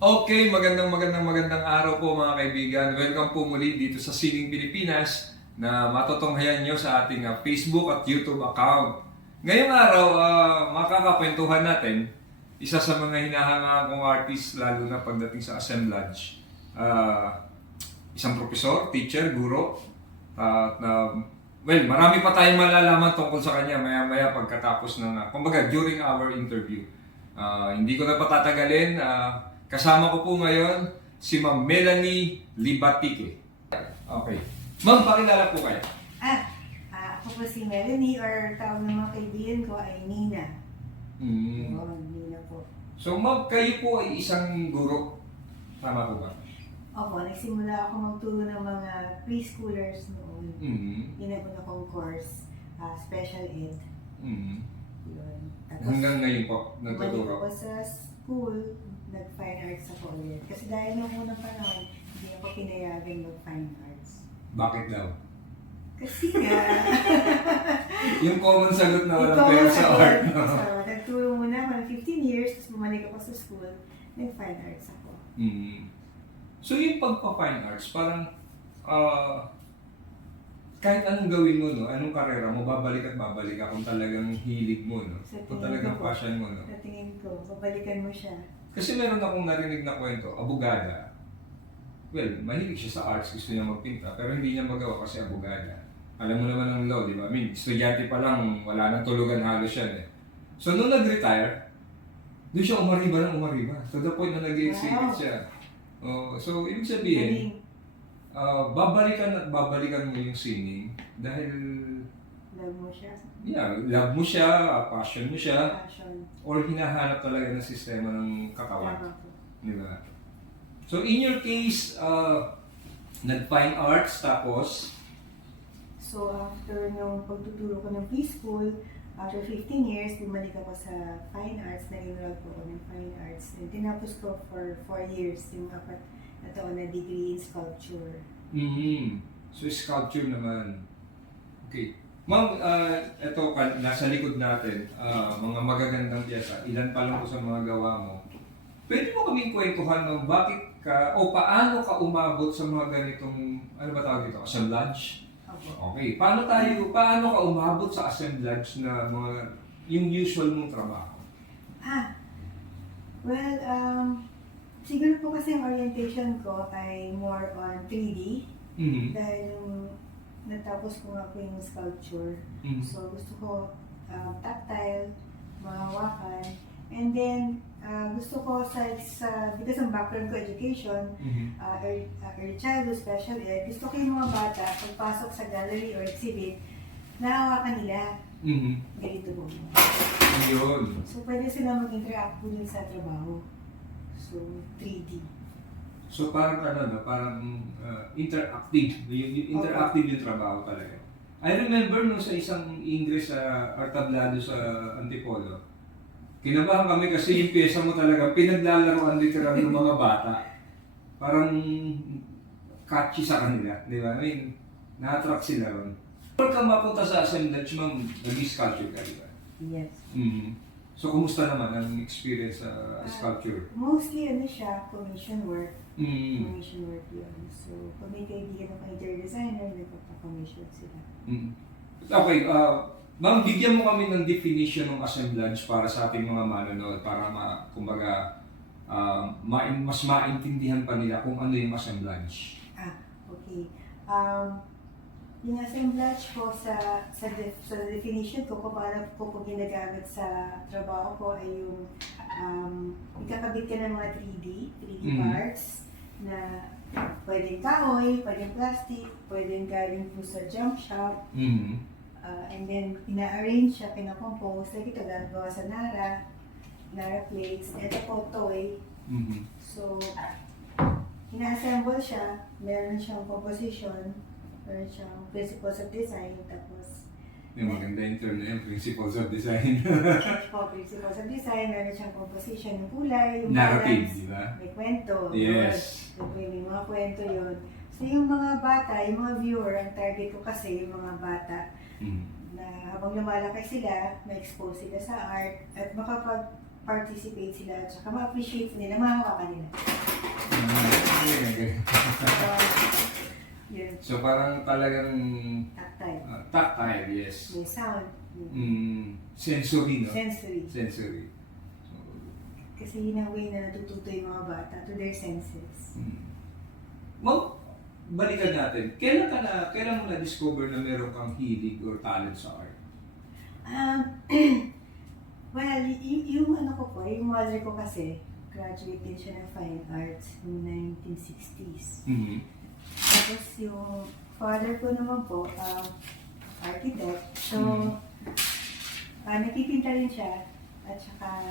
Okay, magandang araw po mga kaibigan. Welcome po muli dito sa Sining Pilipinas na matutunghayan nyo sa ating Facebook at YouTube account. Ngayong araw, makakakwentuhan natin isa sa mga hinahanga kong artist lalo na pagdating sa assemblage. Isang profesor, teacher, guro. Marami pa tayong malalaman tungkol sa kanya maya-maya pagkatapos ng, kumbaga, during our interview. Hindi ko na patatagalin. Kasama ko po ngayon si Ma'am Melanie Libatique. Okay. Ma'am, pakilala po kayo. Ako po si Melanie or tawag ng mga kaibigan ko ay Nina. Nina po. So ma'am, kayo po ay isang guro. Tama po ba? Opo, nagsimula ako magturo ng mga preschoolers noon. Yun akong course, special ed. Yun. Tapos, Hanggang ngayon po, bumalik nagtuturo. ako sa school, nag-fine arts ako ulit. Kasi dahil nung unang panahon, hindi ako pinayagan mag-fine arts. Bakit daw? Kasi nga, Yung common sagot na walang pera sa art. No? So, nagturo muna ako ng 15 years, tapos bumalik ako sa school, nag-fine arts ako. So yung pagpa-fine arts, parang kahit anong gawin mo, no? Anong karera mo, babalik at babalik ka kung talagang hilig mo, no? Sa Kung tingin talagang ko po. passion mo, no? Sa tingin ko, babalikan mo siya. Kasi meron akong narinig na kwento, abogada. Well, mahilig siya sa arts, gusto niya magpinta, pero hindi niya magawa kasi abogada. Alam mo naman ang law, di ba? I mean, estudyante pa lang, wala nang tulugan halos yan eh. So, nung nag-retire, doon siya umariba. To the point na nag-exhibit Wow. siya. So, ibig sabihin, Galing. babalikan at babalikan mo yung singing dahil, Love mo siya. love mo siya, passion mo siya, Passion. or hinahanap talaga ng sistema ng katawan. Tama po. Di ba? So in your case, nag-fine arts tapos, So, after nung pagtuturo ko ng preschool, after 15 years, bumalik ako sa fine arts. Nag-enroll po ako ng fine arts. And tinapos ko for 4 years yung 4 na taon na degree in sculpture. So sculpture naman. Okay. Ma'am, eto nasa likod natin, mga magagandang piyesa. Ilan pa lang po sa mga gawa mo. Pwede mo kaming kwentuhan ng bakit ka, o paano ka umabot sa mga ganitong, ano ba tawag dito, assemblage? Opo. Okay. Paano ka umabot sa assemblage na mga, yung usual mong trabaho? Well, siguro po kasi ang orientation ko ay more on 3D. Dahil nung natapos ko nga po yung sculpture, so gusto ko tactile, mahawakan, and then gusto ko because ang background ko education, early childhood, special ed, gusto ko yung mga bata, pagpasok sa gallery or exhibit, nahawakan nila, ganito po. Yun. So pwede sila mag-interact po din sa trabaho. So 3D. So parang parang interactive. Yung interactive yung trabaho talaga. I remember nung sa isang English sa Artablado sa Antipolo, kinabahan kami kasi yung pyesa mo talaga pinaglalaroan literal ng mga bata. Parang catchy sa kanila, di ba? I mean, na-attract sila ron. Kung ka mapunta sa assemblage, ma'am, nag-sculpture ka, di ba? Yes. So, kumusta naman ang experience sa sculpture? Mostly siya, commission work. Mm. Commission work yun. So, kung may kaibigan ng interior designer, nagpapa-commission sila. Okay, ma'am, bigyan mo kami ng definition ng assemblage para sa ating mga manonood para kumbaga, mas maintindihan pa nila kung ano yung assemblage. Okay. Yung assemblage ko sa definition ko kung paano ko po ginagamit sa trabaho ko ay yung ikakabit ka ng mga 3D parts na pwedeng kahoy, pwedeng plastic, pwedeng galing po sa junk shop. And then, ina-arrange siya, pinakompose. Like ito, gagawa sa Nara plates. Ito po, toy. So, ina-assemble siya. Meron siyang composition. Meron siyang principles of design. Tapos, Yung maganda yung term na yung principles of design. principles of design. Meron siyang composition ng kulay, yung Narrative, balance, di ba? may kwento. Yes. Yun. May mga kwento yun. So, yung mga bata, yung mga viewer, ang target ko kasi yung mga bata na habang lumalaki sila, ma-expose sila sa art at ma-participate sila at saka ma-appreciate nila, mahawa ka nila. Yun, So parang talagang tactile. tactile, yes. May sound. Sensory, no? Sensory. Sensory. So, Kasi yun ang way na natututo yung mga bata to their senses. Balikan natin. Kailan mo na-discover na meron kang hilig or talent sa art? Well, yung ano ko po, yung mother ko kasi, graduate din siya ng Fine Arts noong 1960s. Tapos yung father ko naman po, architect. So, nagpipinta rin siya at saka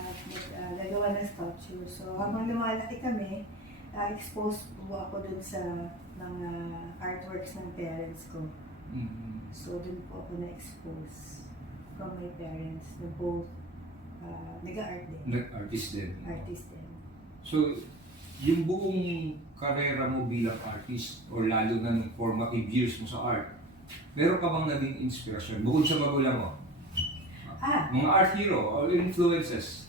nagagawa ng sculpture. So, habang lumalaki kami, exposed po ako dun sa mga artworks ng parents ko. So, dun po ako na-expose from my parents na both nag-art din. Artist din. Artist din. So, yung buong karera mo bilang artist or lalo na ng formative years mo sa art, meron ka bang naging inspirasyon bukod sa magulang mo? Mga art hero or influences?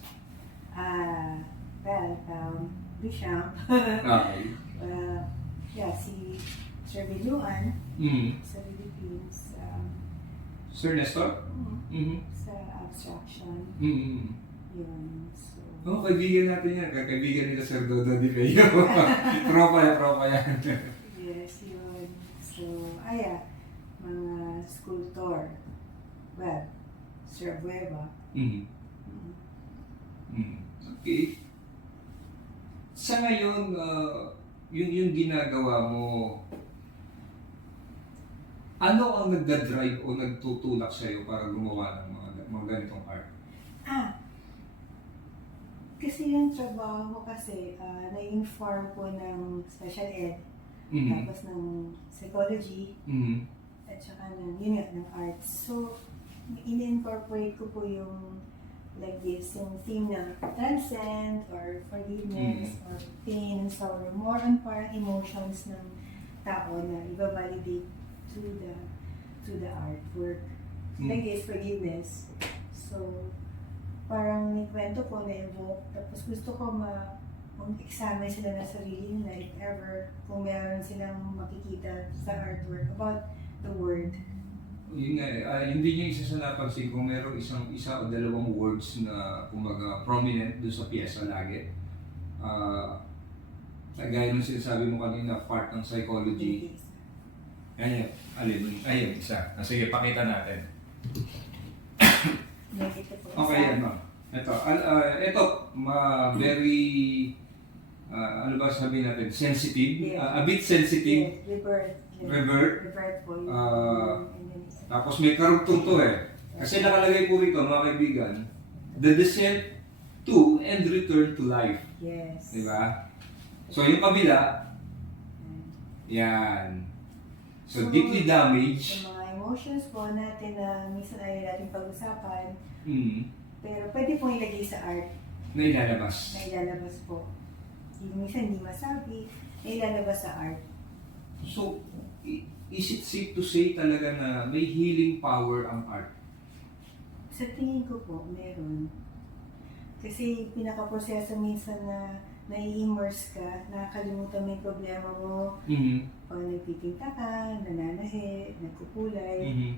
Duchamp. Okay. Si Sir Villuan sa Philippines. Sir Nestor? Sa abstraction. Yun. So, Kaibigan natin yan. Kaibigan nila Sir Dodo Di Feo. Tropa yan. yes, yun. So, mga sculptor. Well, Sir Bueva. Okay. Sa ngayon, yung ginagawa mo, ano ang nagda-drive o nagtutulak sa'yo para gumawa ng mga ganitong art? Kasi yung trabaho ko kasi, na-inform ko ng special ed, tapos ng psychology, at saka ng arts. So, in-incorporate ko po yung like this, yung theme na transcend or forgiveness or pain and sorrow. More on parang emotions ng tao na i-validate through the artwork. Like this, forgiveness. So, parang kwento ko na-evoke. Tapos gusto ko mag-examine sila na sarili nila if ever kung meron silang makikita sa artwork about the word. Yun nga, yun din yung isa sa napansin kung merong isa o dalawang words na kumaga prominent doon sa piyesa lagi. Gaya ng sinasabi mo kanina, part ng psychology. Yan, ayun, isa. Sige, pakita natin. Okay, yan ma'am. Ito, very, ano ba sabihin natin, sensitive, a bit sensitive. Revert. Po. Tapos may karugtong to eh. Kasi nakalagay po rito mga kaibigan, the descent to and return to life. Yes. Diba? So yung kabila, yan. So deeply damaged. Yung mga emotions po natin na minsan ayaw natin pag-usapan, pero pwede pong ilagay sa art. Na ilalabas. Na ilalabas po. Yung minsan hindi masabi, na ilalabas sa art. So, is it safe to say talaga na may healing power ang art? Sa tingin ko po, meron. Kasi pinaka-proseso minsan na nai-immerse ka, nakakalimutan mo yung problema mo. Pag nagpipinta ka, nananahe, nagkukulay,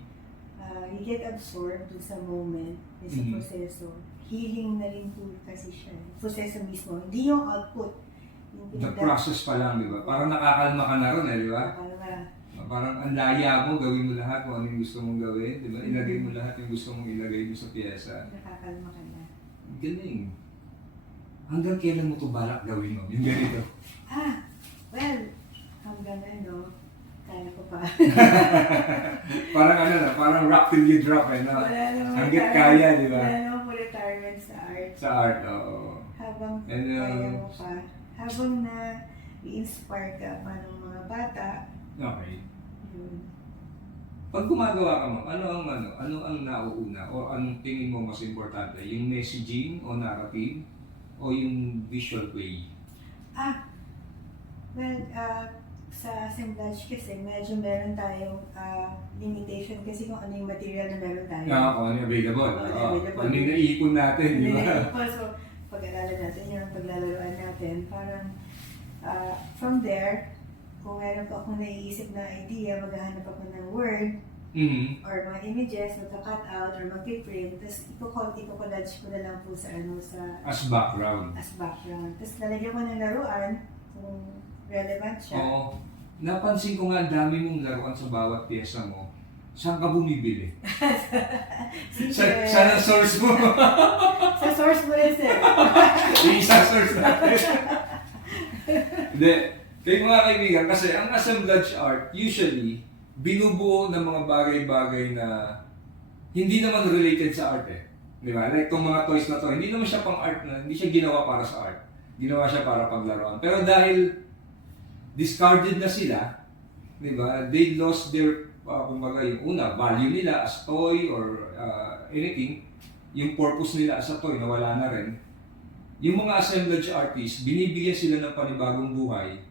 you get absorbed dun sa moment, sa proseso. Healing na rin po kasi siya. Proseso mismo, hindi yung output. The process pa lang, di ba? Parang nakakalma ka na ron, di ba? Parang ang laya mo, gawin mo lahat kung ano yung gusto mong gawin, di ba? Ilagay mo lahat yung gusto mong ilagay mo sa piyesa. Nakakalma ka na. Galing. Hanggang kailan mo ito balak gawin mo? Yung ganito. Well, hanggang kaya ko pa. Parang parang rock till you drop eh, no? Hanggang kaya, di ba? Wala naman po retirement sa art. Sa art, oo. Habang kaya mo pa. Habang i-inspire ka pa ng mga bata. Okay. Yun. Pag gumagawa ka mo, ano ang nauuna o anong tingin mo mas importante? Yung messaging o narrative o yung visual way? Well, sa assemblage kasi medyo meron tayong limitation kasi kung ano yung material na meron tayo. Kung ano yung available. Kung ano yung available. Ano yung naipon natin, di ba? So, pag-aaralan natin, yun ang paglalaroan natin. Parang from there, kung meron pa akong naiisip na idea, maghahanap ako ng word or mga images, magka-cut out or mag-print, tapos ipo-collage ko na lang po sa as background. Tapos lalagyan ko ng laruan kung relevant siya. Oo. Napansin ko nga, ang dami mong laruan sa bawat pyesa mo. Saan ka bumibili? Saan ang source mo? Sa source mo rin, sir. Isang source natin. Hindi. Kayo mga kaibigan, kasi ang assemblage art, usually, binubuo ng mga bagay-bagay na hindi naman related sa art eh. Di ba? Like itong mga toys na to, hindi naman siya pang art na, hindi siya ginawa para sa art. Ginawa siya para paglaruan. Pero dahil discarded na sila, di ba? They lost their kumbaga yung una, value nila as toy or anything, yung purpose nila as a toy, nawala na rin. Yung mga assemblage artists, binibigyan sila ng panibagong buhay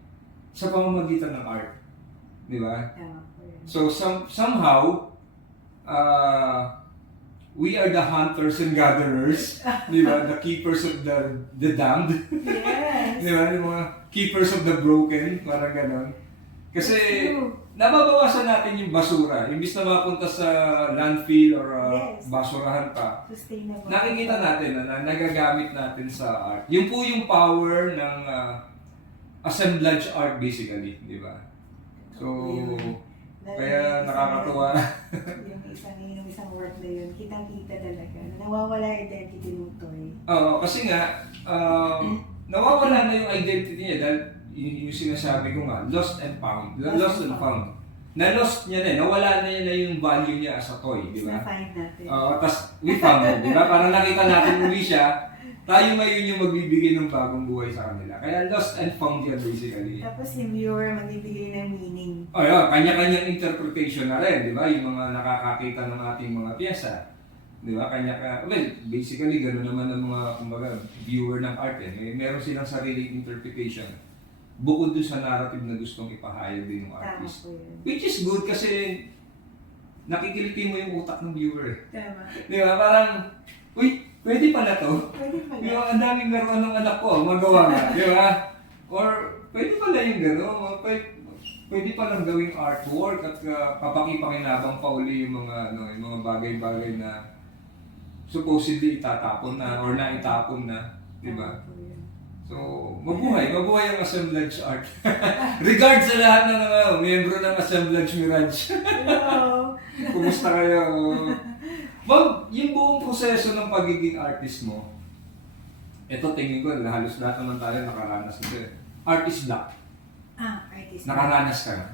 sa pamamagitan ng art. Di ba? So, somehow, we are the hunters and gatherers, di ba? The keepers of the damned. Yes. Di ba? Yung mga keepers of the broken, parang ganon. Kasi, nababawasan natin yung basura. Imbis na mapunta sa landfill or basurahan pa, Sustainable. nakikita natin na nagagamit natin sa art. Yun po yung power ng assemblage art basically, di ba? So, kaya nakakatuwa. yung isang work na yun, kitang-kita talaga. Nawawala yung identity ng toy. Oo, kasi nga, nawawala na yung identity niya dahil yung sinasabi ko nga, lost and found. Lost and found. Na-lost niya na, nawala na yun na yung value niya as a toy, di ba? Na-find natin. Tapos we found it, di ba? Parang nakita natin uli siya, tayo ngayon yung magbibigay ng bagong buhay sa kanila. Kaya lost and found yan basically. Tapos yung viewer magbibigay ng meaning. Kanya-kanyang interpretation na rin, di ba? Yung mga nakakakita ng ating mga pyesa. Di ba? Basically, gano'n naman ang mga, kumbaga, viewer ng art eh. Meron silang sariling interpretation. Bukod doon sa narrative na gustong ipahayag din ng artist. Tama po yun. Which is good kasi nakikiliti mo yung utak ng viewer eh. Tama. Di ba? Parang, uy, pwede pala to. Pwede pala. Yung ang daming laruan ng anak ko, magawa nga. Di ba? Or, pwede pala yung gano'n. Pwede palang gawing artwork at kapakipakinabang pa uli yung mga bagay-bagay na supposedly itatapon na or naitapon na. Di ba? Tama po yun. So, mabuhay ang assemblage art. Regards sa lahat ng miyembro ng assemblage Mirage. Hello! Kumusta kayo? Bob, yung buong proseso ng pagiging artist mo, ito tingin ko, halos lahat naman tayo nakaranas nito eh. Artist block. Artist. Nakaranas ka na.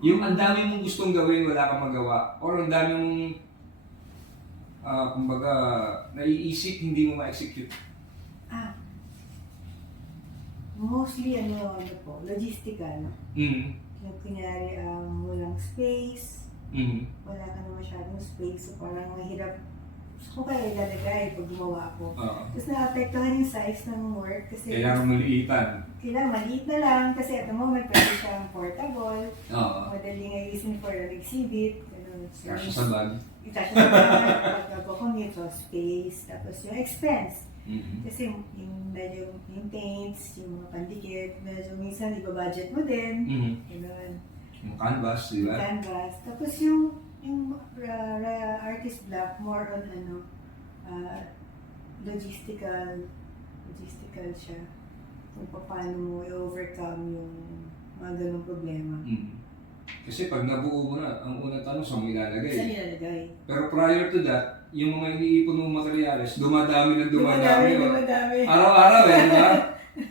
Yung ang dami mong gustong gawin, wala kang magawa. Or ang dami mong, kumbaga, naiisip, hindi mo ma-execute. Mostly logistical. Mm. Yung kunyari, walang space, wala ka na masyadong space, so parang mahirap kung kaya ilalagay pag gumawa ako. Tapos naapektuhan yung size ng work kasi Kailangan maliitan. Kailangan maliit na lang kasi at the moment pwede siyang portable, Oo. madaling ayusin for an exhibit. Kasya sa bag. Kasya sa bag, pag-commute, so space, tapos yung expense. Kasi yung paints, yung mga pandikit, medyo minsan iba-budget mo din. Ganun. Yung canvas, di ba? Canvas. Tapos yung artist block, more on logistical siya. Kung paano mo i-overcome yung mga ganung problema. Kasi pag nabuo mo na, ang unang tanong saan mo ilalagay. Saan ilalagay? Pero prior to that, yung mga iniipon mong materyales, dumadami ng dumadami. Dumadami. Araw-araw eh, di ba?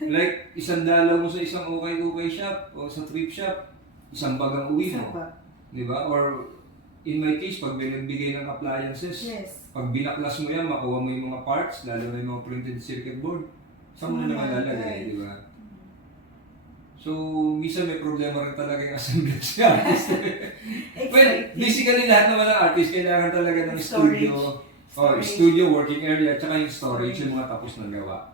Like, $1 mo sa isang ukay-ukay shop o sa thrift shop, isang bagang uwi mo. Di ba? Or, in my case, pag binagbigay ng appliances, pag binaklas mo yan, makuha mo yung mga parts, lalo na yung mga printed circuit board, saan mo na naman lalagay, di ba? So, minsan may problema rin talaga yung assemblage ng artist. Well, basically lahat naman ng artist kailangan talaga ng studio, working area, at saka yung storage, yung mga tapos na gawa.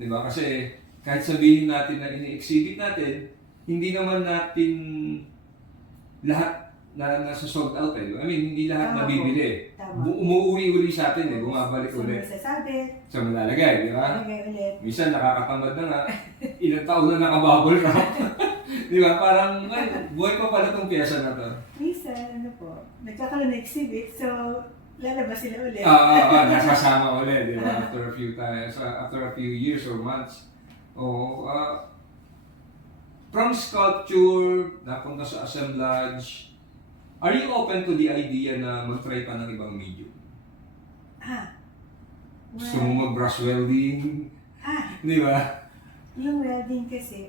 Di ba? Kasi kahit sabihin natin na ini-exhibit natin, hindi naman natin lahat nasa sold out eh. I mean, hindi lahat Tama nabibili. Tama. Umuwi uli sa atin eh, bumabalik So, ulit. may sasabit, Sa malalagay, di ba? malagay ulit. Minsan nakakatamad na nga, ilang taon na nakabubble wrap. Di ba? Parang, ay, buhay pa pala tong pyesa na to. Minsan, ano po, nagkakaroon ng exhibit, so lalabas sila ulit. Nasasama ulit, di ba? After a few times, after a few years or months. Oo, from sculpture, napunta sa assemblage, are you open to the idea na mag-try pa ng ibang medium? Gusto mo mag-brush welding? Di ba? Yung welding kasi,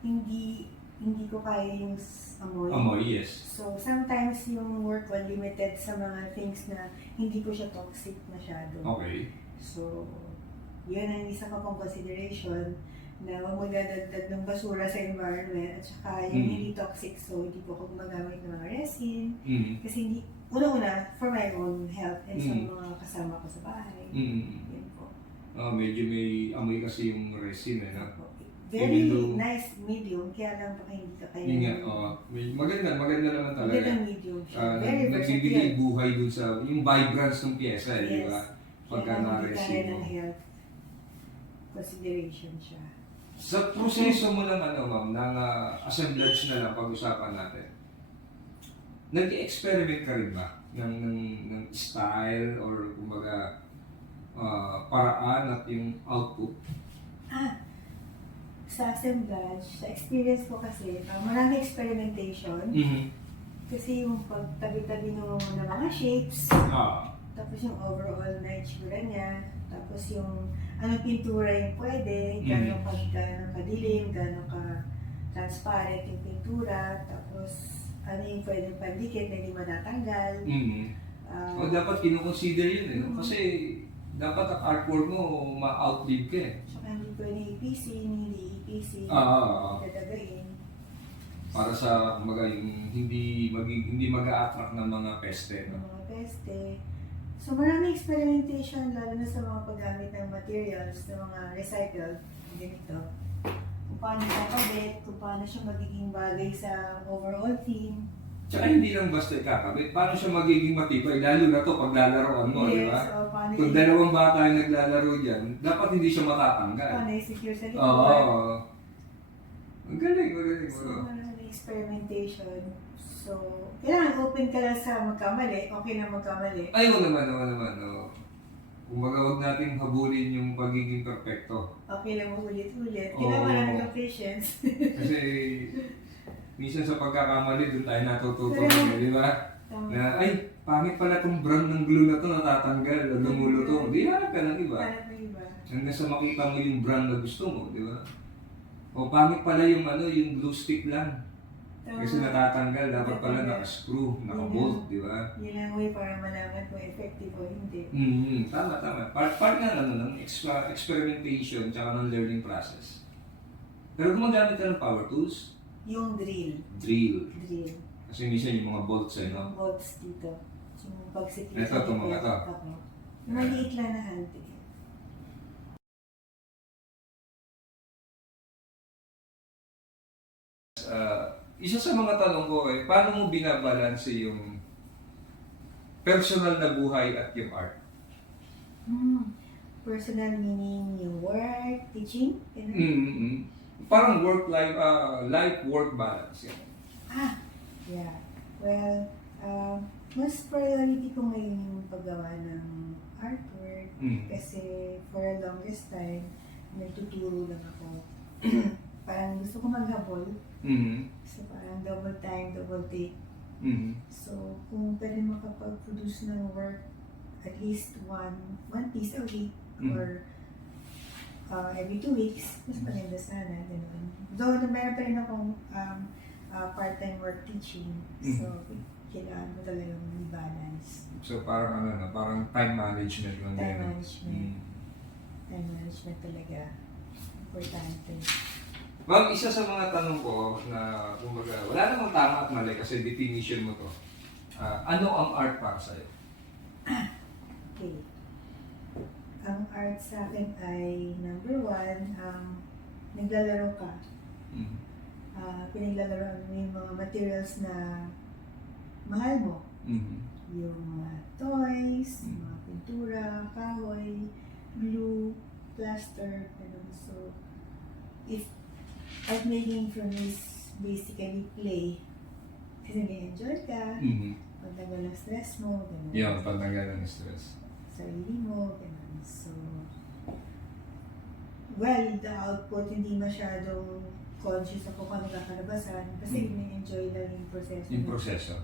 hindi ko kaya yung amoy. Amoy, yes. So, sometimes yung work ko limited sa mga things na hindi ko siya toxic masyado. Okay. So, yun ang isa pa pong consideration na huwag magdadagdag ng basura sa environment at saka yung hindi toxic, so hindi ko ako gumagamit ng mga resin. Kasi hindi, unang-una, for my own health and sa mga kasama ko sa bahay. Yun po. Medyo may amoy kasi yung resin eh. No? Very nice medium, kaya lang baka hindi ka kaya. Yun nga, maganda naman talaga. Magandang medium siya. Very Nagbibigay versatile. buhay dun sa, yung vibrance ng pyesa, di ba? Pagka Kaya hindi kaya na-resin mo. ng health consideration siya. Sa proseso mo lang, ma'am, ng assemblage na lang pag-usapan natin, nag-experiment ka rin ba ng style or kumbaga paraan at yung output? Sa assemblage, sa experience ko kasi, marami experimentation. Kasi yung pagtabi-tabi ng mga shapes, tapos yung overall na itsura niya, tapos yung anong pintura yung pwede, gano'ng kadilim, gano'ng ka-transparent yung pintura, tapos ano yung pwede pandikit na hindi matatanggal. Dapat kinoconsider yun eh. Kasi dapat ang artwork mo ma-outlive ka eh. Saka hindi pwede EPC, hindi EPC, dadagain. Para sa kumbaga yung hindi mag-a-attract ng mga peste. Ng No? mga peste. So marami experimentation lalo na sa mga paggamit ng materials, ng mga recycled, ganito. Kung paano siya kabit, kung paano siya magiging bagay sa overall theme. Tsaka hindi lang basta ikakabit, paano siya magiging matibay, lalo na to pag lalaroan mo, di ba? So paano Kung dalawang bata yung naglalaro dyan, dapat hindi siya matatanggal. paano i-secure sa likod. Oo. Ang galing. So marami experimentation. So, kailangan open ka lang sa magkamali, okay na magkamali. Ay, oo naman. Kumbaga huwag natin habulin yung pagiging perfecto. Okay lang ulit-ulit. Oo. Kailangan namin ng patience. Kasi minsan sa pagkakamali, doon tayo natututo di ba? Na, ay, pangit pala itong brand ng glue na to, natatanggal, lumulutong. Di hanap ka ng iba. Hanap ng iba. Hanggang sa makita mo yung brand na gusto mo, di ba? O pangit pala yung yung glue stick lang. Kasi natatanggal, dapat pala naka-screw, naka-bolt, di ba? Yun ang way para malaman kung effective o hindi. Tama. Part nga ng experimentation tsaka ng learning process. Pero gumagamit ka ng power tools? Yung drill. Drill. Drill. Kasi minsan yung mga bolts eh, no? Yung bolts dito. Yung pagsikip. Ito, itong mga to. Maliit lang na hanti. Isa sa mga tanong ko paano mo binabalanse yung personal na buhay at yung art? Personal meaning yung work, teaching? Parang life-work balance. Yan. Yeah. Well, mas priority ko ngayon yung paggawa ng artwork kasi for the longest time, nagtuturo lang ako. Parang gusto ko maghabol. So parang double time, double take. So kung pwede makapag-produce ng work at least one piece a week or every 2 weeks, mas maganda sana. Ganun. Though meron pa rin akong part-time work teaching. So kailangan mo talagang i-balance. So parang parang time management lang Time din. management. Time management talaga. Importante. Ma'am, isa sa mga tanong ko na kumbaga, wala namang tama at mali kasi definition mo to. Ano ang art para sa'yo? Okay. Ang art sa akin ay number 1, naglalaro ka. Pinaglalaroan mo yung mga materials na mahal mo. Mhm. Yung mga toys, Mm. mga pintura, kahoy, glue, plaster, ganun. So, if art making from is basically play, kasi may enjoy ka, Mhm. pagtagal ng stress mo, ganun. Yan, pagtanggal ng stress. Sarili mo, ganun. So, well, the output, hindi masyadong conscious ako kung ano kakalabasan kasi may enjoy lang yung proseso. Yung proseso.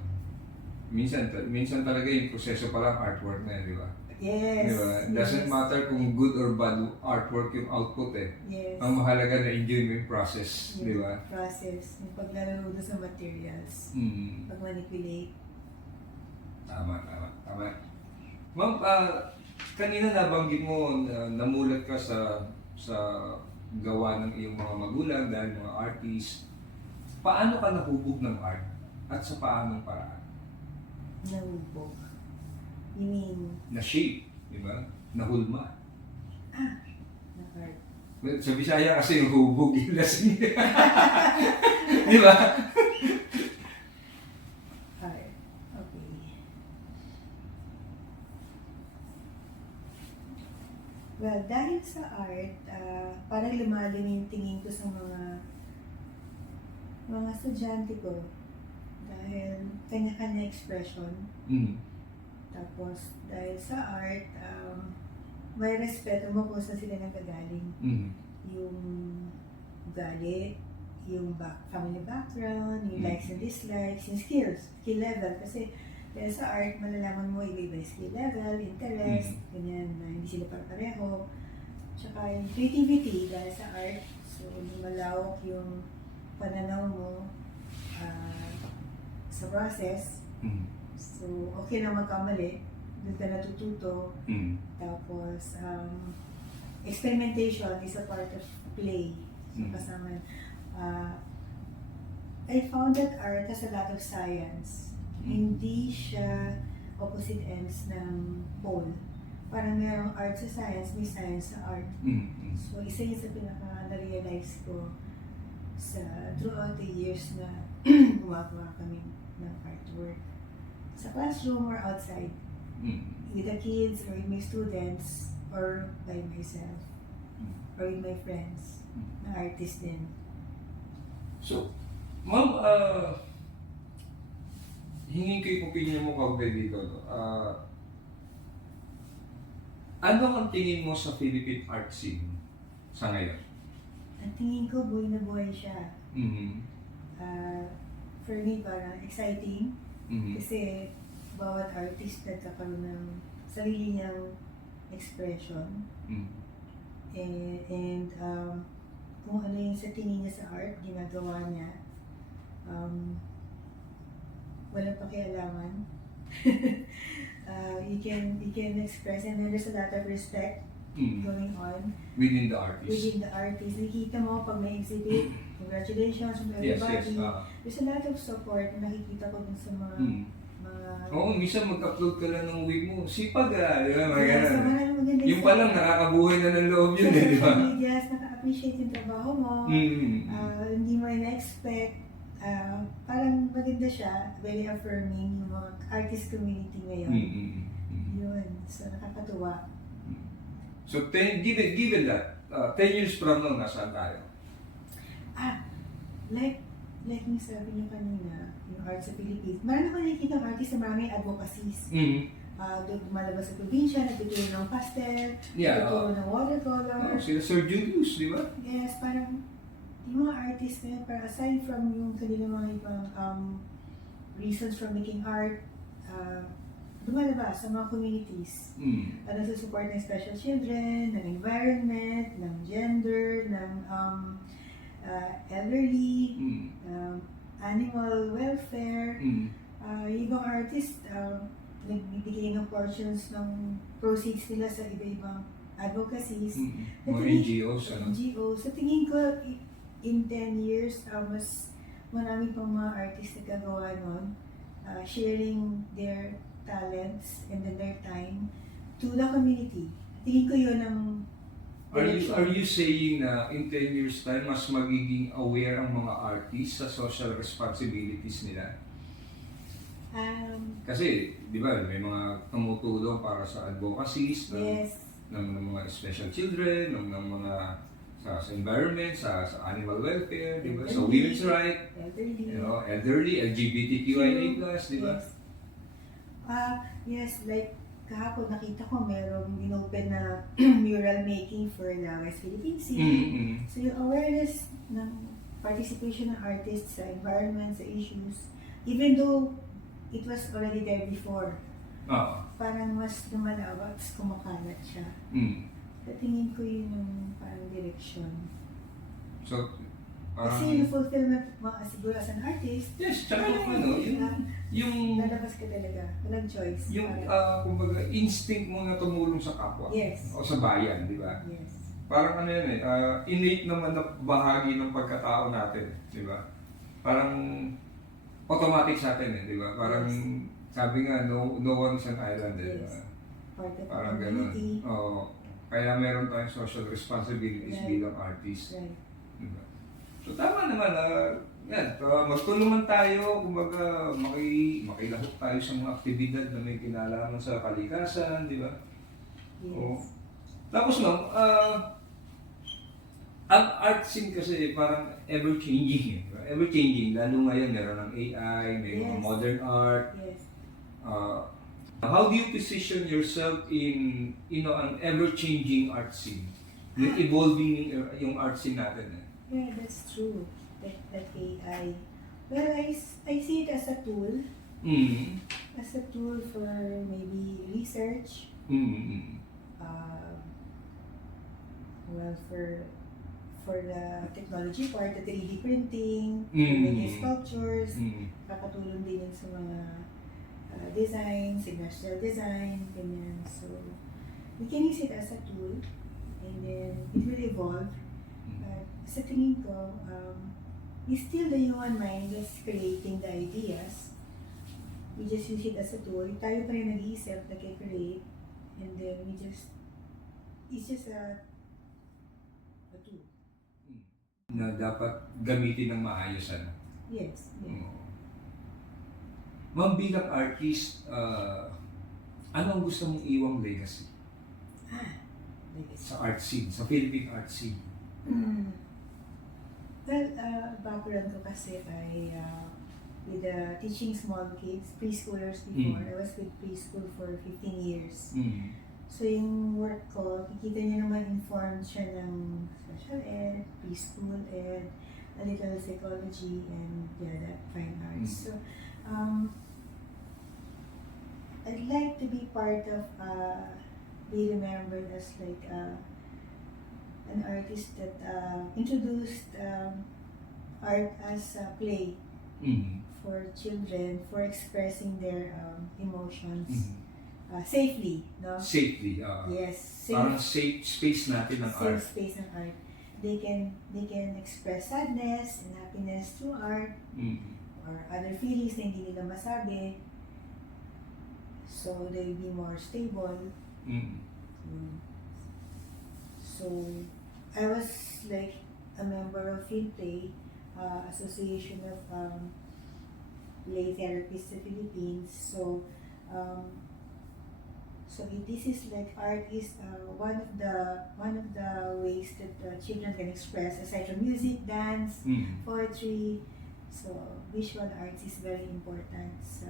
Minsan talaga yung proseso pa lang artwork na, di ba? Yes. Di ba? It doesn't matter kung good or bad artwork yung output eh. Yes. Ang mahalaga na enjoy mo yung process, di ba? Process, yung paglalaro doon sa materials, Mm. pag-manipulate. Tama. Ma'am, kanina nabanggit mo na namulat ka sa gawa ng iyong mga magulang dahil mga artist. Paano ka nahubog ng art? At sa paanong paraan? Nahubog. You mean, Na-shape, di ba? Nahulma. na-art. Sa Bisaya kasi yung hubog yung lasing. Di ba? Art. Okay. Well, dahil sa art, parang lumalim yung tingin ko sa mga estudyante ko. Dahil kanya-kanya expression. Mm. Tapos, dahil sa art, may respeto mo kung saan sila nagagaling. Mm. Yung ugali, yung family background, yung likes and dislikes, yung skill level. Kasi dahil sa art, malalaman mo iba-iba yung skill level, interest, ganyan, na hindi sila pareho. Tsaka yung creativity dahil sa art, so lumalawak yung pananaw mo sa process. Mm. So, okay na magkamali, doon ka natututo. Mm. Tapos, experimentation is a part of play. So, kasama, I found that art has a lot of science. Hindi siya opposite ends ng pole. Parang merong art sa science, may science sa art. Mm. So, isa yun sa pinaka-na-realize ko throughout the years na gumagawa kami ng artwork. Sa classroom or outside, with the kids or with my students, or by myself, or with my friends, na artist din. So, ma'am, hingin ko yung opinion mo kaugnay dito. No? Ano ang tingin mo sa Philippine art scene sa ngayon? Ang tingin ko, buhay na buhay siya. Mm-hmm. For me, parang exciting. Mm-hmm. Kasi bawat artist nagkakaroon ng sarili niyang expression. Mm-hmm. And kung ano yung sa tingin niya sa art, ginagawa niya. Walang pakialaman. You can express, and there's a lot of respect going on Within the artist. within the artist. Nakikita mo pag may exhibit, congratulations from everybody. There's a lot of support na nakikita ko dun sa mga Oo, minsan mag-upload ka lang ng wig mo. Sipag di ba? Mga Yes, ganun. maraming maganda Yung pa lang, nakakabuhay na ng loob yun di ba? social medias, naka-appreciate yung trabaho mo. Hindi mo na-expect. Parang maganda siya, very affirming yung mga artist community ngayon. Yun, so nakakatuwa. So, given that, 10 years from now, nasaan tayo? Like yung sabi niyo kanina, yung art sa Philippines, marami ko nakikita ng artist na maraming advocacies. Lumalabas sa probinsya, nagtuturo ng pastel, nagtuturo ng watercolor. Sila Sir Julius, di ba? Yes, parang yung mga artists na yun, parang aside from yung kanilang mga ibang reasons for making art, lumalabas sa mga communities. Nagsusupport ng special children, ng environment, ng gender, ng elderly, animal welfare. Yung ibang artist, nagbibigay ng portions ng proceeds nila sa iba-ibang advocacies. Mga NGOs, ano? NGOs. Sa tingin ko, in 10 years, mas marami pang mga artists na gagawa nun, sharing their talents and then their time to the community. Tingin ko yun ang Are you saying na in 10 years time, mas magiging aware ang mga artists sa social responsibilities nila? Kasi, di ba, may mga tumutulong para sa advocacies yes, ng mga special children, ng mga sa environment, sa animal welfare, di ba, sa women's right, elderly. elderly, LGBTQIA+, di ba? Yes. Yes, like kahapon nakita ko merong inopen na mural making for the West Philippine Sea. Mm-hmm. So yung awareness ng participation ng artists sa environment, sa issues, even though it was already there before, parang mas lumalawak, kumakalat siya. Sa tingin ko yun yung parang direction. So, parang... Kasi yung fulfillment mo siguro as an artist, yes, tsaka yung lalabas ka talaga, walang choice. Yung, kumbaga, instinct mo na tumulong sa kapwa. Yes. O sa bayan, di ba? Yes. Parang ano yan innate naman na bahagi ng pagkatao natin, di ba? Parang automatic sa atin, di ba? Parang, sabi nga, no one's an island, di ba? Yes. Part of Parang the gano'n. community. Oo. Kaya meron tayong social responsibilities Right. bilang artist. Right. Diba? So tama naman, magtulungan tayo, kumbaga makilahok tayo sa mga aktibidad na may kinalaman sa kalikasan, di ba? Yes. Oo. Tapos ang art scene kasi parang ever-changing. Diba? Ever-changing, lalo ngayon meron ng AI, may mga Yes. modern art. Yes. How do you position yourself in an ever-changing art scene? Yung evolving yung art scene natin. Yeah, that's true. That AI. Well, I see it as a tool. Mm. As a tool for maybe research. Mm. Well, for the technology part, the 3D printing, Mm. making sculptures, Mm. kakatulong din yun sa mga design, industrial design, ganyan. So, we can use it as a tool and then it will evolve. Sa tingin ko, it's still the human mind that's creating the ideas. We just use it as a tool. Tayo pa rin nag-iisip, nag-create, and then it's just a tool. Na dapat gamitin ng maayos. Yes, yes. Ma'am, bilang artist, ano ang gusto mong iwang legacy sa art scene, sa Philippine art scene? Well, background ko kasi ay with teaching small kids, preschoolers before. I was with preschool for 15 years. So yung work ko, kikita niyo naman informed siya ng special ed, preschool ed, a little psychology, and that fine arts. So, I'd like to be part of, be remembered as like an artist that introduced art as a play for children, for expressing their emotions safely, no? Safely, Yes, parang safe space natin ng safe art. space ng art. They can express sadness and happiness through art or other feelings na hindi nila masabi. So they'll be more stable. So I was like a member of FinPlay, Association of Play Therapists sa Philippines. So this is like art is one of the ways that children can express aside from music, dance, poetry. So visual arts is very important sa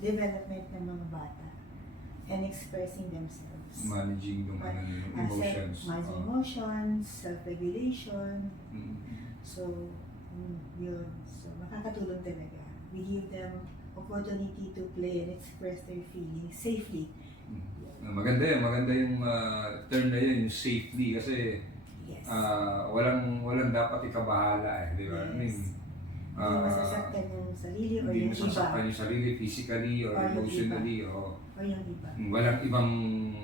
development ng mga bata and expressing themselves. Managing yung emotions. Managing emotions, self-regulation. So, yun. So, makakatulong talaga. We give them opportunity to play and express their feelings safely. Maganda yung term na yun, yung safely, kasi Yes. walang dapat ikabahala di ba? Yes. I mean, Hindi masasaktan yung sarili or hindi yung iba. masasaktan yung sarili physically or Or yung emotionally Or yung iba. walang ibang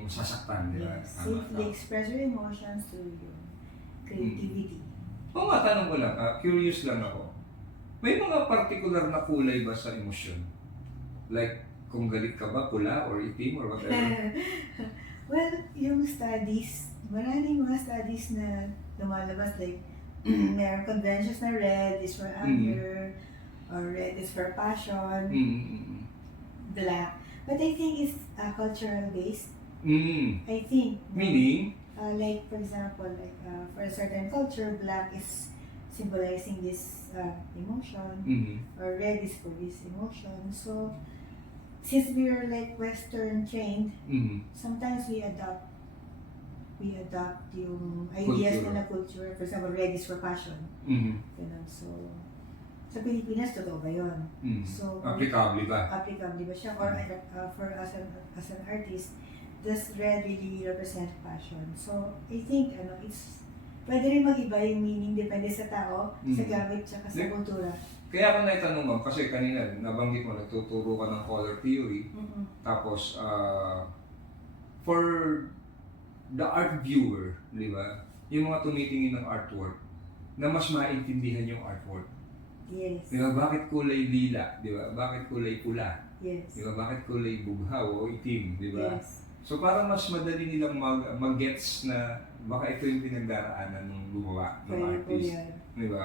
sasaktan, di ba? Yes. Safely express your emotions through your creativity. Oo nga, tanong ko lang, curious lang ako. May mga particular na kulay ba sa emosyon? Like, kung galit ka ba, pula or itim or whatever? Well, yung studies, maraming mga studies na lumalabas like meron conventions na red is for anger or red is for passion. black. But I think it's cultural based. Mm. I think. Meaning? Like for example, for a certain culture, black is symbolizing this emotion, Mm. or red is for this emotion. So since we are like Western trained, Mm. sometimes we adopt yung ideas Culture. na culture. For example, red is for passion. Mm. Ganun. So sa Pilipinas, totoo ba yun? Mm. So, Applicable ba? applicable ba siya? Or for as an artist, does red really represent passion? So, I think, it's, pwede rin mag-iba yung meaning, depende sa tao, sa Mm. gamit, tsaka sa kultura. Kaya ako naitanong ma'am, kasi kanina nabanggit mo, nagtuturo ka ng color theory, Mm-mm. tapos for the art viewer, di ba, yung mga tumitingin ng artwork, na mas maintindihan yung artwork. Yes. Di ba, bakit kulay lila? Di ba, bakit kulay pula? Yes. Di ba, bakit kulay bughaw o itim? Di ba? Yes. So parang mas madali nilang mag-gets na baka ito yung pinagdaraanan ng gumawa ng Pwede po artist. yan. Di ba?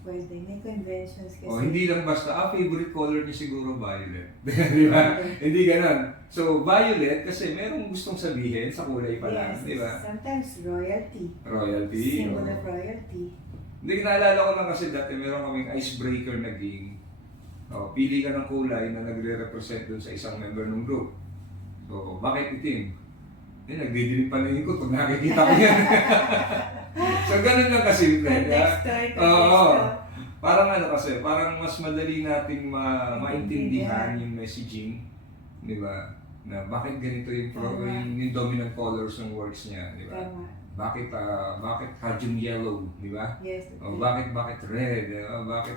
Pwede. May conventions kasi. O hindi lang basta, favorite color niya siguro violet. Di ba? Hindi ganon. So violet kasi merong gustong sabihin sa kulay pa lang. Yes. Di ba? Sometimes royalty. Royalty. Symbol o- of royalty. Hindi, naalala ko lang kasi dati meron kaming icebreaker na game. Pili ka ng kulay na nagre-represent dun sa isang member ng group. So, bakit itim? Nagdidilim pa na ko pag nakikita ko yan. So, ganun lang kasimple. Contexto. Oo. Parang kasi, parang mas madali nating maintindihan yung messaging. Di ba? Na bakit ganito yung dominant colors ng words niya. Di ba? Tama. Bakit Hajun yellow, di ba? Yes. Bakit red, bakit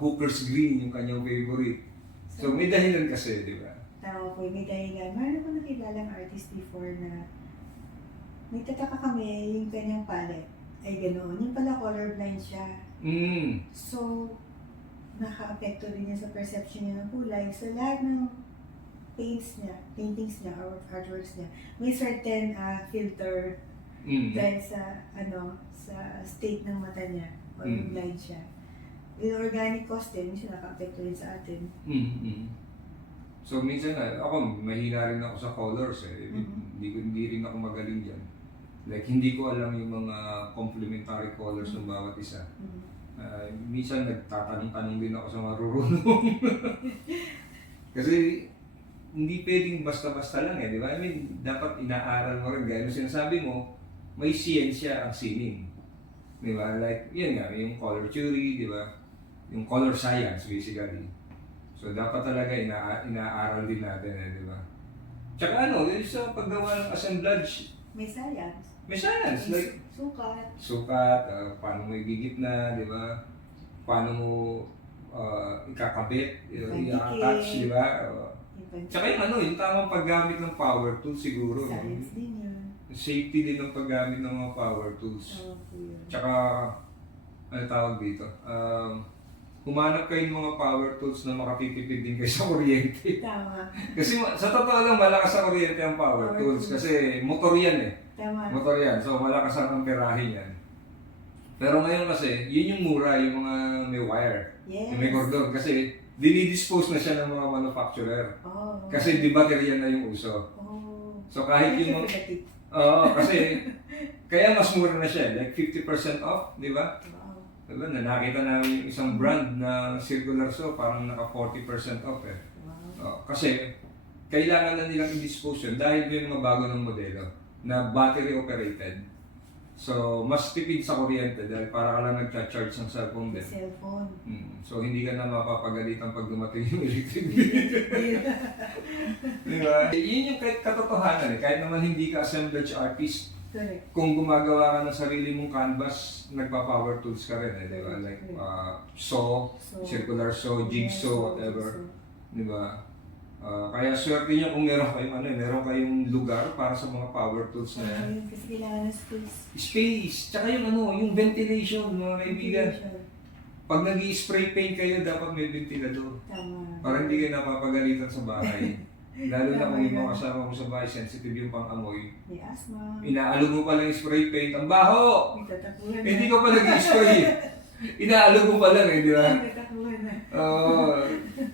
Hooker's green yung kanyang favorite. So may dahilan kasi, di ba? Tama po, may dahilan. Meron ako nakilalang artist before na nagtataka kami yung kanyang palette ay ganoon. Yung pala colorblind siya. Mm. So, naka-apekto rin niya sa perception niya ng kulay. So, lahat ng paintings niya, or artworks niya, may certain filter Mm. dahil sa state ng mata niya, or blind siya. Yung organic cost din, minsan naka-apekto rin sa atin. Mm. So minsan ako mahina rin ako sa colors Mhm. Hindi rin ako magaling diyan. Like hindi ko alam yung mga complementary colors ng bawat isa. Mhm. Minsan nagtatanong-tanong din ako sa marurunong. Kasi hindi pwedeng basta-basta lang di ba? I mean, dapat inaaral mo rin. Gaya ng sinasabi mo, may siyensya ang sining. Di ba? Like, yun nga, yung color theory, di ba? Yung color science, basically. So, dapat talaga inaaral din natin, di ba? Tsaka yung sa paggawa ng assemblage, May science. may science. May Like, sukat. paano mo igigitna, di ba? Paano mo ikakabit, i-attach, di ba? Tsaka yung tamang paggamit ng power tools siguro. Science din yun. Safety din ng paggamit ng mga power tools. Oo po yun. Tsaka, tawag dito? Humanap kayo ng mga power tools na makatitipid din kayo sa kuryente. Tama. Kasi sa totoo lang, malakas sa kuryente ang power tools. Kasi motor yan Tama. Motor yan. So, malakas ang amperahe yan. Pero ngayon kasi, yun yung mura, yung mga may wire. Yes. Yung may cordon. Kasi, dinidispose na siya ng mga manufacturer. Oh. Kasi di baterya na yung uso. Oh. So, kahit yung kasi kaya mas mura na siya, like 50% off, di ba? Wow. Diba, nakita namin yung isang brand na circular saw, parang naka 40% off Wow. Kasi kailangan na nilang i-dispose yun dahil yung mga bago ng modelo na battery operated. So, mas tipid sa kuryente dahil para ka lang nagcha-charge ng cellphone din. Cellphone. So, hindi ka na mapapagalitan pag dumating yung electric bill. Di ba? Yun yung katotohanan Kahit naman hindi ka assemblage artist, Correct. kung gumagawa ka ng sarili mong canvas, nagpa-power tools ka rin di ba? Like saw, circular saw, jigsaw, whatever. Di ba? Kaya swerte niyo kung meron kayong lugar para sa mga power tools na yan. Ayun, kasi kailangan ng space. Space, tsaka yung ventilation, mga kaibigan. Pag nag-i-spray paint kayo, dapat may ventilador. Tama. Para hindi kayo napapagalitan sa bahay. Lalo na kung yung Tama mga kasama mo sa bahay, sensitive yung pang-amoy. May asthma. Inaalo mo pa lang yung spray paint, ang baho! May tatapunan. Hindi ka pa nag-i-spray. Inaalog mo pa lang eh, di ba? Nagkakakuha na. Oo.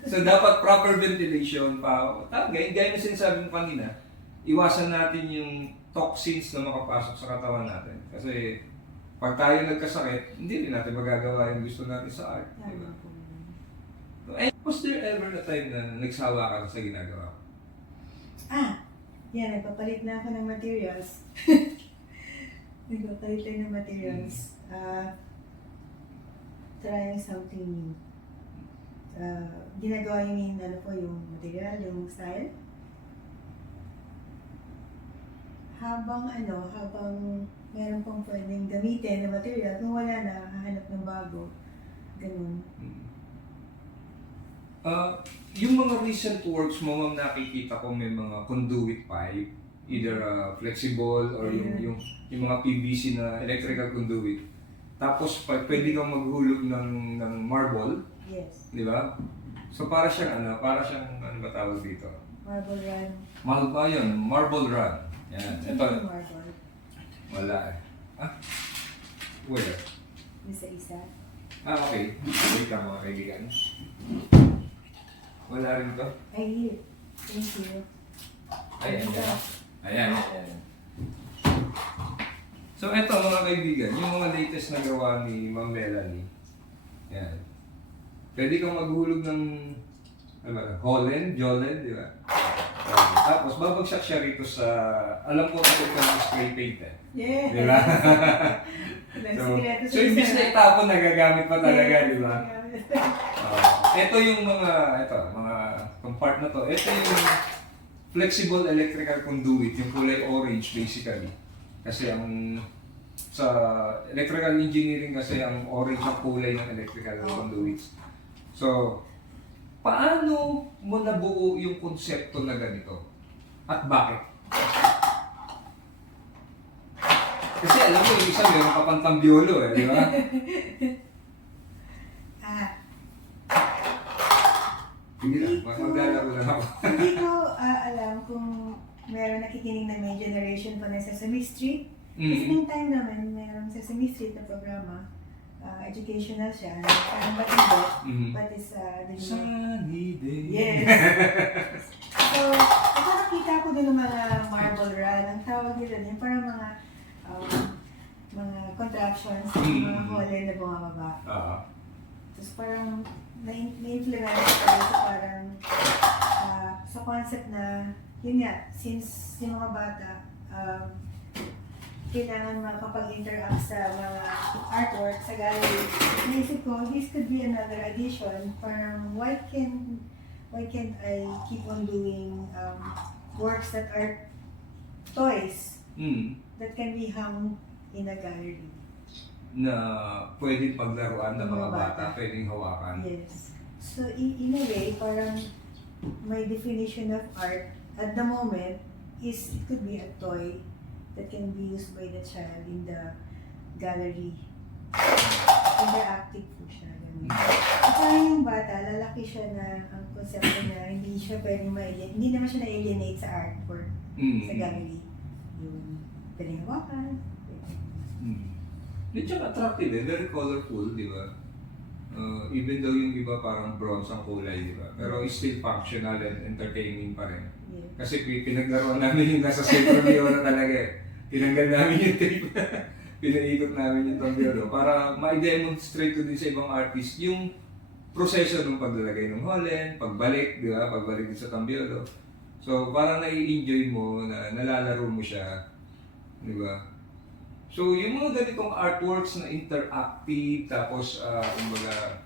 So, dapat proper ventilation pa. Gaya na sinasabi mo kanina, iwasan natin yung toxins na makapasok sa katawan natin. Kasi, pag tayo nagkasakit, hindi rin natin magagawa yung gusto natin sa art. Di ba? Tama po. And was there ever a time na nagsawa ka sa ginagawa? Yan, nagpapalit na ako ng materials. Nagpapalit lang ng materials. Trying something new. Ginagawa yung yung material, yung style. Habang meron pang pwedeng gamitin na material, kung wala na, hahanap ng bago. Ganun. Yung mga recent works mo, ma'am, nakikita ko may mga conduit pipe, either flexible or yung mga PVC na electrical conduit. Tapos pwede kang maghulog ng marble, Yes. di ba? So para siyang ano ba tawag dito? Marble run. Marble run. Yan. Ito, Marble. wala eh. Where? Isa-isa. Okay. Wait lang mga kaibigan. Wala rin to? Ay, here. Thank you. Ayan. Ayan. So eto mga kaibigan, yung mga latest na gawa ni Ma'am Melanie. Yan. Pwede kang maghulog ng Holland, Jolland, di ba? Tapos babagsak siya rito sa, alam ko kapag ka ng spray paint eh. Yeah. Di ba? so imbis na itapon, nagagamit pa talaga, di ba? Ito yung mga part na to. Ito yung flexible electrical conduit, yung kulay orange basically. Kasi sa electrical engineering kasi ang orange ang kulay ng electrical conduits. So, paano mo nabuo yung konsepto na ganito? At bakit? Kasi alam mo, yung isa meron ka pang tambiolo eh, di ba? Hindi lang, maglalaro lang ako. Hindi ko alam kung meron nakikinig na may generation pa ng Sesame Street. Kasi nung time naman, meron Sesame Street na programa. Educational siya. Parang batidot. But is the Sunny day. Yes. So, nakakita ko din ng mga marble run. Ang tawag nila din, parang mga contractions, mga hole na bumababa. Tapos parang na-implement ko sa parang sa concept na, yun nga, since yung mga bata, kailangan makapag-interact sa mga artwork sa gallery. Naisip ko, this could be another addition. Parang, why can't I keep on doing works that are toys that can be hung in a gallery? Na pwedeng paglaruan ng mga bata, pwedeng hawakan. Yes. So, in a way, parang my definition of art at the moment is it could be a toy that can be used by the child in the gallery. Interactive po siya. At parang yung bata, lalaki siya na ang konsepto na hindi siya pwedeng hindi naman siya na-alienate sa artwork sa gallery. Yung pwedeng hawakan. Di tsaka attractive eh, very colorful, di ba? Even though yung iba parang bronze ang kulay, di ba? Pero it's still functional and entertaining pa rin. Yeah. Kasi pinaglaruan namin yung nasa Centro Mio na talaga eh. Tinanggal namin yung tape. Pinaikot namin yung tambiolo para ma-demonstrate ko din sa ibang artist yung proseso ng paglalagay ng Holland, pagbalik, di ba? Pagbalik din sa tambiolo. So parang nai-enjoy mo, na nalalaro mo siya, di ba? So, yung mga ganitong artworks na interactive, tapos, kumbaga,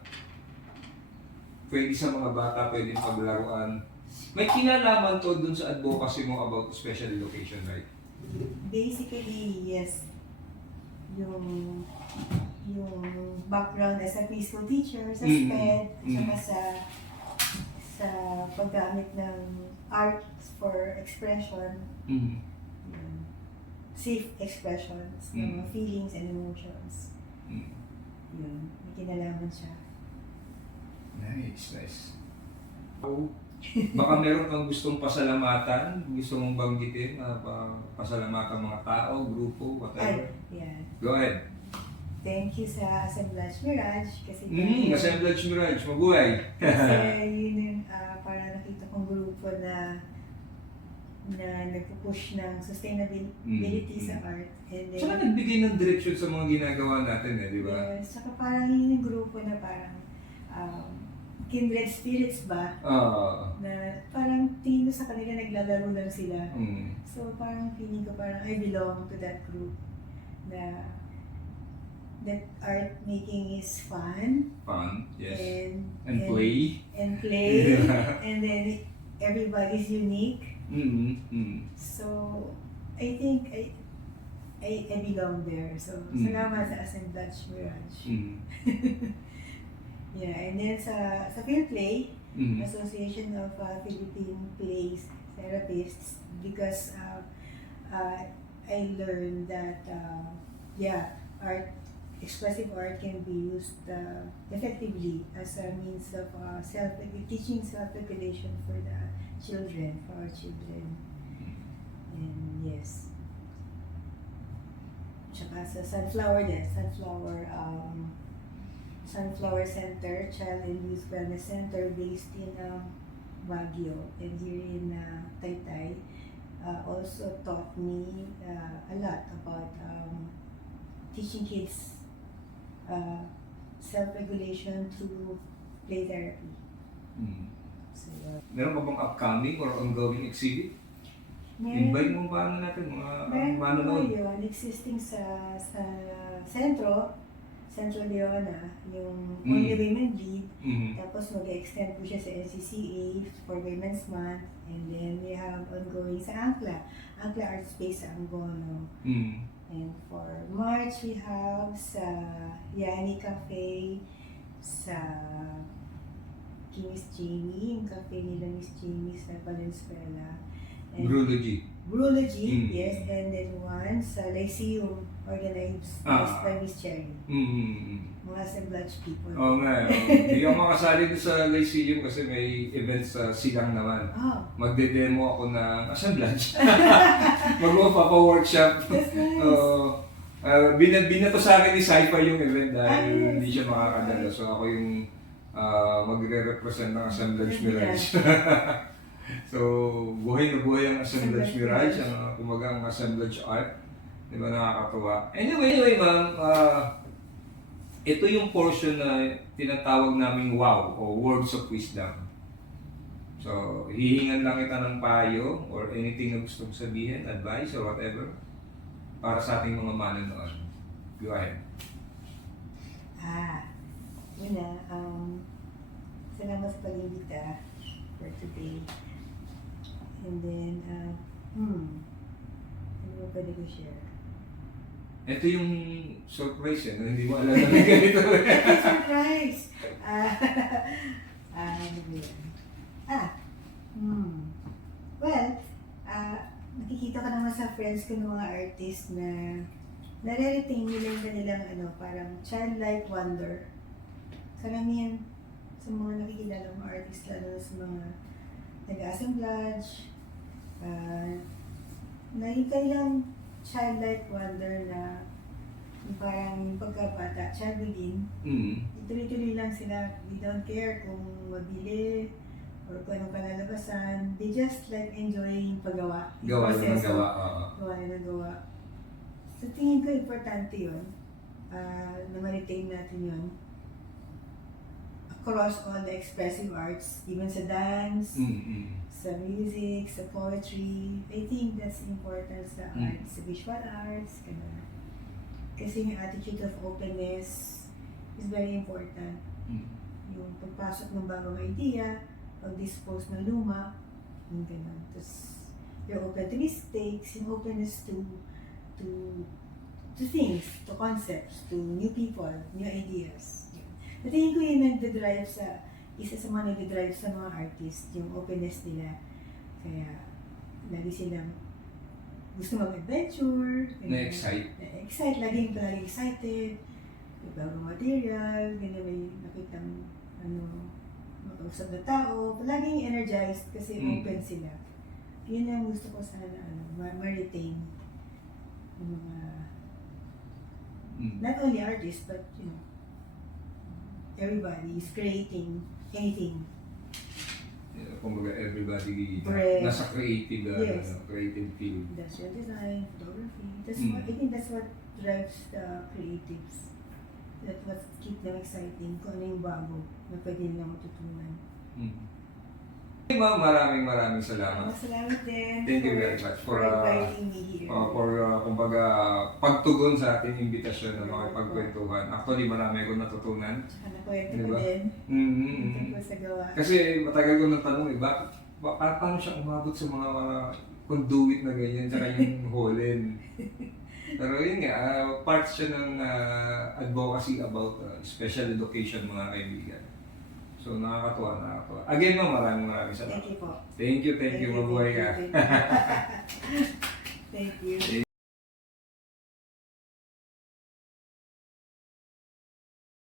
pwede sa mga bata, pwede paglaruan. May kinalaman to dun sa advocacy mo about special education, right? Basically, yes. Yung background as a preschool teacher, sa SPED, saka sa paggamit ng art for expression. Safe expressions ng mga feelings and emotions. Yun, may kinalaman siya. Nice. So, baka meron kang gustong pasalamatan, gusto mong banggitin, pasalamatan mga tao, grupo, whatever. Yeah. Go ahead. thank you sa Assemblage Mirage kasi Assemblage Mirage, mabuhay. kasi yun yung para nakita kong grupo na nagpo-push ng sustainability sa art. And then, Saka nagbigay ng direction sa mga ginagawa natin di ba? yes, saka parang yun yung grupo na parang kindred spirits ba? Na parang tingin mo sa kanila naglalaro lang sila. So parang feeling ko parang I belong to that group na that art making is fun. Fun, yes. And Play. And play. And then everybody's unique. So I think I belong there. So salamat sa Assemblage Mirage. Yeah, and then sa Field Play, Association of Philippine Plays Therapists, because I learned that expressive art can be used effectively as a means of teaching self-regulation for our children. And yes. Tsaka sa Sunflower Center, Child and Youth Wellness Center based in Baguio and here in Taytay, also taught me a lot about teaching kids self-regulation through play therapy. So, Meron ka bang upcoming or ongoing exhibit? Invite mo paano natin mga manonood? Yun, existing sa Centro Leona, yung Only Women Lead. Tapos mag-extend po siya sa NCCA for Women's Month. And then we have ongoing sa Ancla Art Space sa Angono. And for March, we have sa Yani Cafe, sa Miss Jamie, yung cafe nila Miss Jamie sa Valenzuela. Brewlogy, yes. And then one sa Lyceum, organized by Miss Cherry. Mga assemblage people. Oo nga. Hindi ako makasali doon sa Lyceum kasi may events sa Silang naman. Magde-demo ako ng assemblage. Magpapa-workshop. Binato sa akin ni Sci-Fi yung event dahil hindi siya makakadala. So ako yung magre-represent ng Assemblage Mirage. So, buhay na buhay ang Assemblage Mirage, ang kumagang Assemblage Art. Di ba nakakatuwa? Anyway ma'am, ito yung portion na tinatawag naming WOW o Words of Wisdom. So, hihingan lang kita ng payo or anything na gusto mong sabihin, advice or whatever para sa ating mga manonood. Go ahead. Una, salamat sa pag-imbita for today. And then, ano ba pwede ko share? Ito yung surprise na hindi mo alam na may ganito. Surprise! Ano ba yan? Well, nakikita ka naman sa friends ko ng mga artist na nare-retain nila yung kanilang parang childlike wonder. Karamihan sa mga nakikilala mga artist, lalo na sa mga nag-assemblage, na yung kanilang childlike wonder na parang pagkabata, child within, tuloy-tuloy lang sila, they don't care kung mabili or kung anong kalalabasan, they just like enjoying paggawa. Gawa na ng gawa. Gawa. So tingin ko importante yun, na ma-retain natin yun across all the expressive arts, even sa dance, sa music, sa poetry. I think that's important sa arts, sa visual arts, ganun. Kasi yung attitude of openness is very important. Yung pagpasok ng bagong idea, pag-dispose ng luma, yung ganun. Tapos, you're open to mistakes, yung openness to things, to concepts, to new people, new ideas. At tingin ko yun nagdadrive isa sa mga nagdadrive sa mga artist, yung openness nila. Kaya, lagi silang gusto mag-adventure. Na-excite, laging excited. May bagong material, ganyan may nakitang makausap na tao. Laging energized kasi open sila. Yun ang gusto ko sana ma-retain yung mga not only artists, but everybody is creating anything. Kumbaga everybody Correct. nasa creative, Yes. creative field. Industrial design, photography. That's Mm. what I think that's what drives the creatives. That's what keep them exciting. Kung ano yung bago na pwede nilang matutunan. Hey, ma'am, maraming salamat. Salamat din. Thank you very much for inviting me here. kumbaga pagtugon sa ating imbitasyon na makipagkwentuhan. Actually, marami akong natutunan. Tsaka nakwento Diba? ko din. Mm-hmm. Tungkol sa gawa. Kasi matagal ko nang tanong paano siya umabot sa mga conduit na ganyan, tsaka yung Holland. Pero yun nga, part siya ng advocacy about special education, mga kaibigan. So nakakatuwa. Again, ma'am, maraming salamat. Thank you po. Thank you, mabuhay ka. Thank you.